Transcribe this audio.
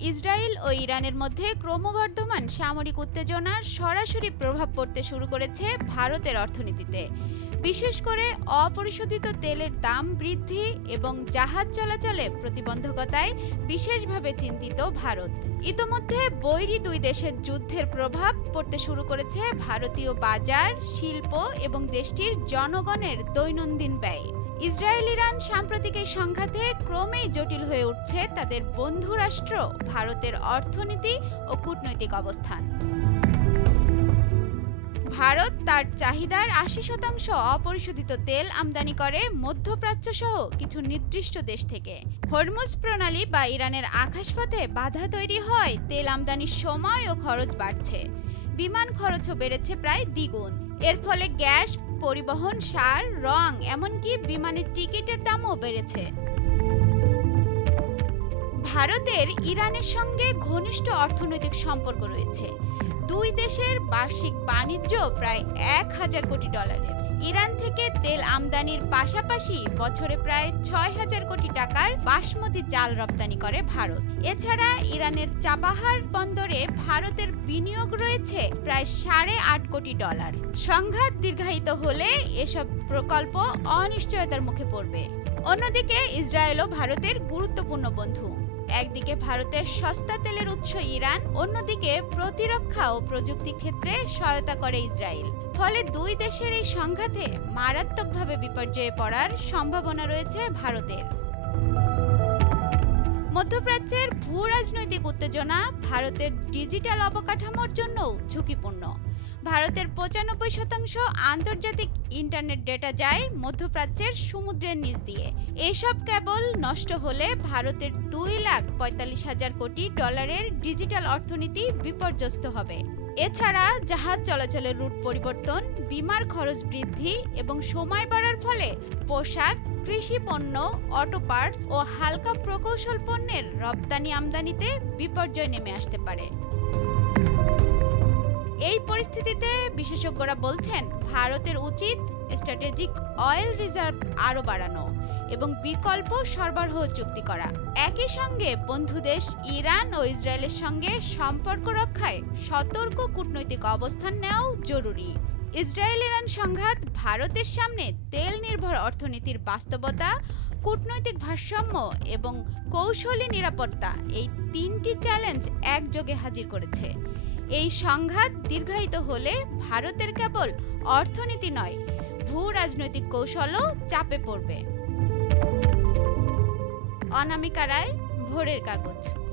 Israel ও ইরানের মধ্যে ক্রমবর্ধমান সামরিক উত্তেজনার সরাসরি প্রভাব পড়তে শুরু করেছে ভারতের অর্থনীতিতে। বিশেষ করে অপরিশোধিত তেলের দাম বৃদ্ধি এবং জাহাজ চলাচলে প্রতিবন্ধকতায় বিশেষভাবে চিন্তিত ভারত। ইতোমধ্যে বৈরী দুই দেশের যুদ্ধের প্রভাব পড়তে শুরু করেছে ভারতীয় বাজার, শিল্প এবং দেশটির জনগণের দৈনন্দিন ব্যয়। ইসরায়েল ইরান সাম্প্রতিক এই সংঘাতে ক্রমেই জটিল হয়ে উঠছে তাদের বন্ধু রাষ্ট্র ভারতের অর্থনীতি ও কূটনৈতিক অবস্থান। ভারত তার চাহিদার ৮০% অপরিশোধিত তেল আমদানি করে মধ্যপ্রাচ্য সহ কিছু নির্দিষ্ট দেশ থেকে। হরমুজ প্রণালী বা ইরানের আকাশপথে বাধা তৈরি হয় তেল আমদানির সময় ও খরচ বাড়ছে। বিমান খরচও বেড়েছে প্রায় দ্বিগুণ। এর ফলে গ্যাস, পরিবহন, সার, রং এমনকি বিমানের টিকিটের দামও বেড়েছে। ভারতের ইরানের সঙ্গে ঘনিষ্ঠ অর্থনৈতিক সম্পর্ক রয়েছে। দুই দেশের বার্ষিক বাণিজ্য প্রায় ১,০০০ কোটি ডলারের। ইরান থেকে তেল আমদানির পাশাপাশি বছরে প্রায় ৬,০০০ কোটি টাকার বাসমতি চাল রপ্তানি করে ভারত। এছাড়া ইরানের চাবাহার বন্দরে ভারতের বিনিয়োগ রয়েছে প্রায় ৮.৫ কোটি ডলার। সংঘাত দীর্ঘায়িত হলে এসব প্রকল্প অনিশ্চয়তার মুখে পড়বে। অন্যদিকে ইসরায়েলও ভারতের গুরুত্বপূর্ণ বন্ধু। একদিকে ভারতের সস্তা তেলের উৎস ইরান, অন্যদিকে প্রতিরক্ষা ও প্রযুক্তি ক্ষেত্রে সহায়তা করে ইসরায়েল। ফলে দুই দেশের এই সংঘাতে মারাত্মকভাবে বিপর্যয়ে পড়ার সম্ভাবনা রয়েছে ভারতের। মধ্যপ্রাচ্যের ভূ-রাজনৈতিক উত্তেজনা ভারতের ডিজিটাল অবকাঠামোর জন্যও ঝুঁকিপূর্ণ। ভারতের ৯৫% আন্তর্জাতিক ইন্টারনেট ডেটা যায় মধ্যপ্রাচ্যের সমুদ্রের নিচ দিয়ে। এসব কেবল নষ্ট হলে ভারতের ২,৪৫,০০০ কোটি ডলারের ডিজিটাল অর্থনীতি বিপর্যস্ত হবে। এছাড়া জাহাজ চলাচলের রুট পরিবর্তন, বিমার খরচ বৃদ্ধি এবং সময় বাড়ার ফলে পোশাক, কৃষি পণ্য, অটো পার্টস ও হালকা প্রকৌশল পণ্যের রপ্তানি আমদানিতে বিপর্যয় নেমে আসতে পারে। এই পরিস্থিতিতে বিশেষজ্ঞরা বলছেন ভারতের উচিত স্ট্র্যাটেজিক অয়েল রিজার্ভ আরও বাড়ানো এবং বিকল্প সরবরাহ চুক্তি করা। একই সঙ্গে বন্ধু দেশ ইরান ও ইসরায়েলের সঙ্গে সম্পর্ক রক্ষায় সতর্ক কূটনৈতিক অবস্থান নেওয়াও জরুরি। ইসরায়েল ইরান সংঘাত ভারতের সামনে তেল নির্ভর অর্থনীতির বাস্তবতা, কূটনৈতিক ভারসাম্য এবং কৌশলী নিরাপত্তা এই তিনটি চ্যালেঞ্জ একযোগে হাজির করেছে। এই সংঘাত দীর্ঘায়িত হলে ভারতের কেবল অর্থনীতি নয়, ভূ-রাজনৈতিক কৌশলও চাপে পড়বে। অনামিকা রায়, ভোরের কাগজ।